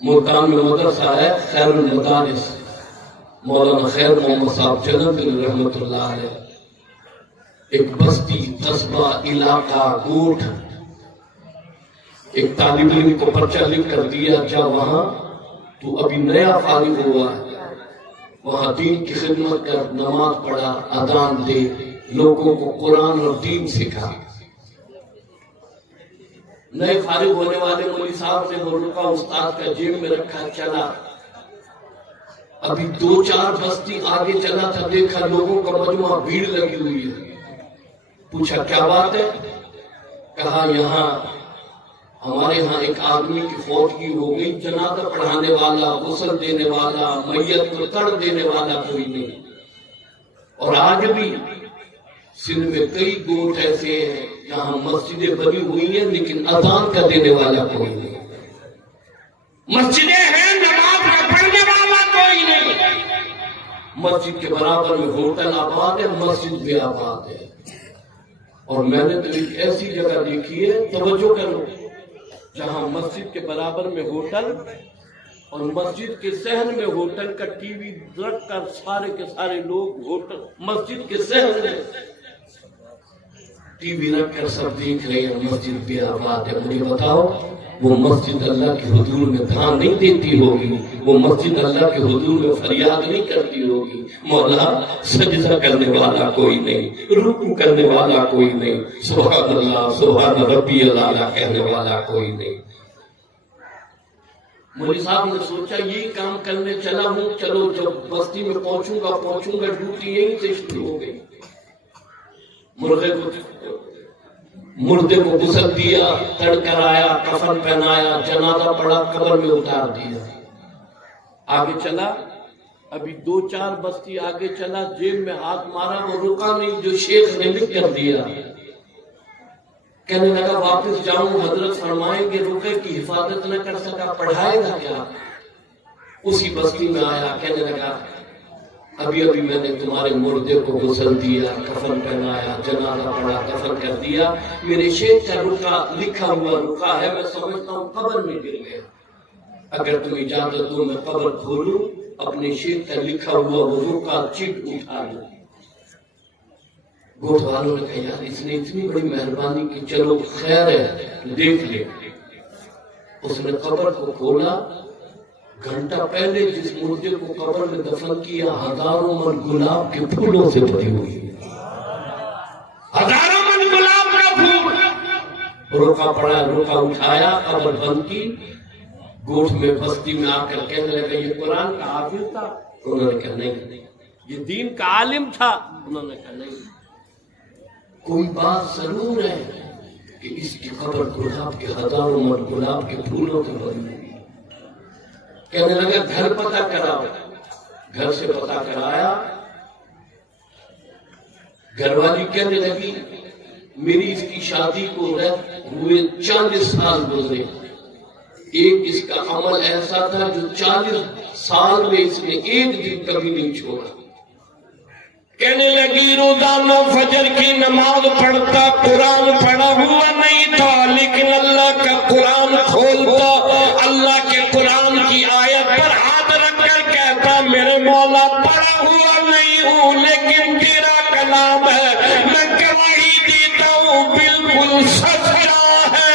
ملتان میں مدرسہ ہے خیر المدارس، مولانا خیر محمد صاحب جلندری رحمۃ اللہ علیہ، ایک بستی، قصبہ، علاقہ، گوٹھ، ایک طالب علم کو پرچہ لکھ کر دیا، جا وہاں تو ابھی نیا فارغ ہوا ہے، وہاں دین کی خدمت کر، نماز پڑھا، اذان دے، لوگوں کو قرآن اور دین سکھا۔ نئے فارغ ہونے والے مولوی صاحب نے وہ رکا استاد کا جیب میں رکھا، چلا، ابھی 2-4 بستی آگے چلا تھا، دیکھا لوگوں کا مجموعہ، بھیڑ لگی ہوئی ہے، پوچھا کیا بات ہے؟ کہا یہاں ہمارے ہاں ایک آدمی کی فوتگی ہو گئی، جنازہ پڑھانے والا، غسل دینے والا، میت کو تڑ دینے والا کوئی نہیں، اور آج بھی سندھ میں کئی گوٹھ ایسے ہیں جہاں مسجدیں بنی ہوئی ہیں لیکن اذان کا دینے والا کوئی نہیں، مسجدیں ہیں نماز کا پڑھنے والا کوئی نہیں، مسجد کے برابر میں ہوٹل آباد ہے، مسجد بھی آباد ہے۔ اور میں نے تو ایک ایسی جگہ دیکھی ہے، توجہ کرو، جہاں مسجد کے برابر میں ہوٹل اور مسجد کے صحن میں ہوٹل کا ٹی وی رکھ کر سارے کے سارے لوگ ہوٹل مسجد کے صحن میں ٹی وی رکھ کر سب دیکھ رہے ہیں، مسجد بھی آباد ہے۔ مجھے بتاؤ وہ مسجد اللہ کے حضور میں دھیان نہیں دیتی ہوگی، وہ مسجد اللہ کے حضور میں فریاد نہیں کرتی ہوگی، مولا سجدہ کرنے والا کوئی نہیں، رکوع کرنے والا کوئی نہیں، سبحان اللہ سبحان ربی الاعلیٰ کہنے والا کوئی نہیں۔ مولوی صاحب نے سوچا یہی کام کرنے چلا ہوں، چلو جب بستی میں پہنچوں گا، ڈیوٹی یہیں سے شروع ہو گئی۔ مردے کو غسل دیا، تڑ کر آیا، کفن پہنایا، جنازہ پڑھا، قبر میں اتار دیا، آگے چلا، ابھی 2-4 بستی آگے چلا، جیب میں ہاتھ مارا، وہ رکا نہیں جو شیخ نے لکھ کر دیا، کہنے لگا واپس جاؤں، حضرت فرمائیں گے رکے کی حفاظت نہ کر سکا، پڑھائے گا کیا؟ اسی بستی میں آیا، کہنے لگا ابھی میں نے تمہارے مردے کو غسل دیا، کفن پہنایا، جنازہ پڑھا، کفن کر دیا، میرے شیخ کا رکا لکھا ہوا رکا ہے، میں سمجھتا ہوں قبر میں گر گیا، اگر تم اجازت دو میں قبر کھولوں، اپنے شیخ کا لکھا ہوا وہ رکا چٹ اٹھا لوں۔ گوٹھ والوں نے کہا یار اس نے اتنی بڑی مہربانی کی، چلو خیر ہے دیکھ لے۔ اس نے قبر کو کھولا، گھنٹہ پہلے جس مردے کو قبر میں دفن کیا، 1000 من گلاب کے پھولوں سے بھری ہوئی، 1000 من گلاب کا پھول۔ روکا پڑا، روکا اٹھایا، قبر بند کی، گوٹھ میں بستی میں آ کر کہنے لگا یہ قرآن کا حافظ تھا؟ انہوں نے کہا نہیں۔ یہ دین کا عالم تھا؟ انہوں نے کہا نہیں۔ کوئی بات ضرور ہے کہ اس کی قبر گلاب کے 1000 من گلاب کے پھولوں سے بھری ہوئی۔ کہنے لگا گھر پتہ کراؤ، گھر سے پتہ کرایا، گھر والی کہنے لگی میری اس کی شادی کو ہوئے 40 سال گزرے، ایک اس کا عمل ایسا تھا جو 40 سال میں اس نے ایک دن کبھی نہیں چھوڑا۔ کہنے لگی روزانہ فجر کی نماز پڑھتا، قرآن پڑھا ہوا نہیں تھا، لیکن اللہ کا قرآن کھولتا، اللہ کے قرآن کی آیت پر ہاتھ رکھ کر کہتا میرے مولا پڑھا ہوا نہیں ہوں لیکن تیرا کلام ہے، میں گواہی دیتا ہوں بالکل سچا ہے۔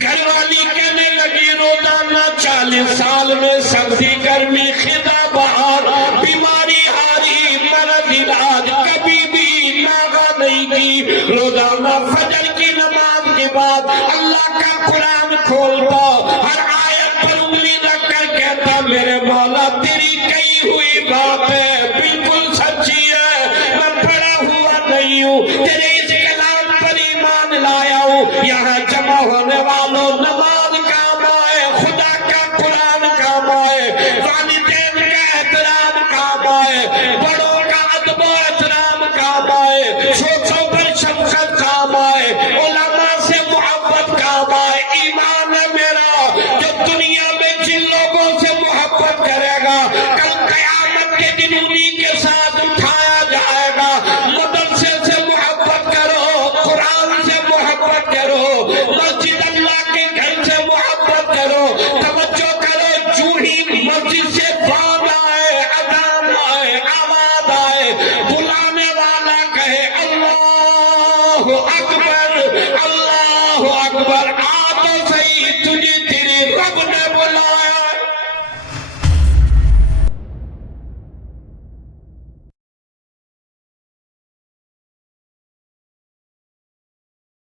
گھر والی کہنے لگی روزانہ 40 سال میں سردی گرمی خدا بہار بیماری ہاری مرض علاج کبھی بھی ناغہ نہیں کی، روزانہ فجر کی نماز کے بعد اللہ کا قرآن کھولتا، ہر آیت پر انگلی رکھ کر کہتا میرے مولا تیری کہی ہوئی بات ہے بالکل سچی ہے، میں پڑھا ہوا نہیں ہوں، تیرے اس کلام پر ایمان لایا ہوں۔ یہاں جمع ہونے والوں نماز کام آئے، خدا کا قرآن کام آئے، والدین کا احترام کام آئے، بڑوں کا ادب و احترام کام آئے، چھوٹوں پر شفقت کام آئے، علماء سے محبت کام آئے۔ ایمان ہے میرا جو دنیا میں جن لوگوں سے محبت کرے گا کل قیامت کے دن انہی کے ساتھ اٹھایا جائے گا۔ مدرسے سے محبت کرو، اکبر اللہ اکبر. آ تو صحیح تجھے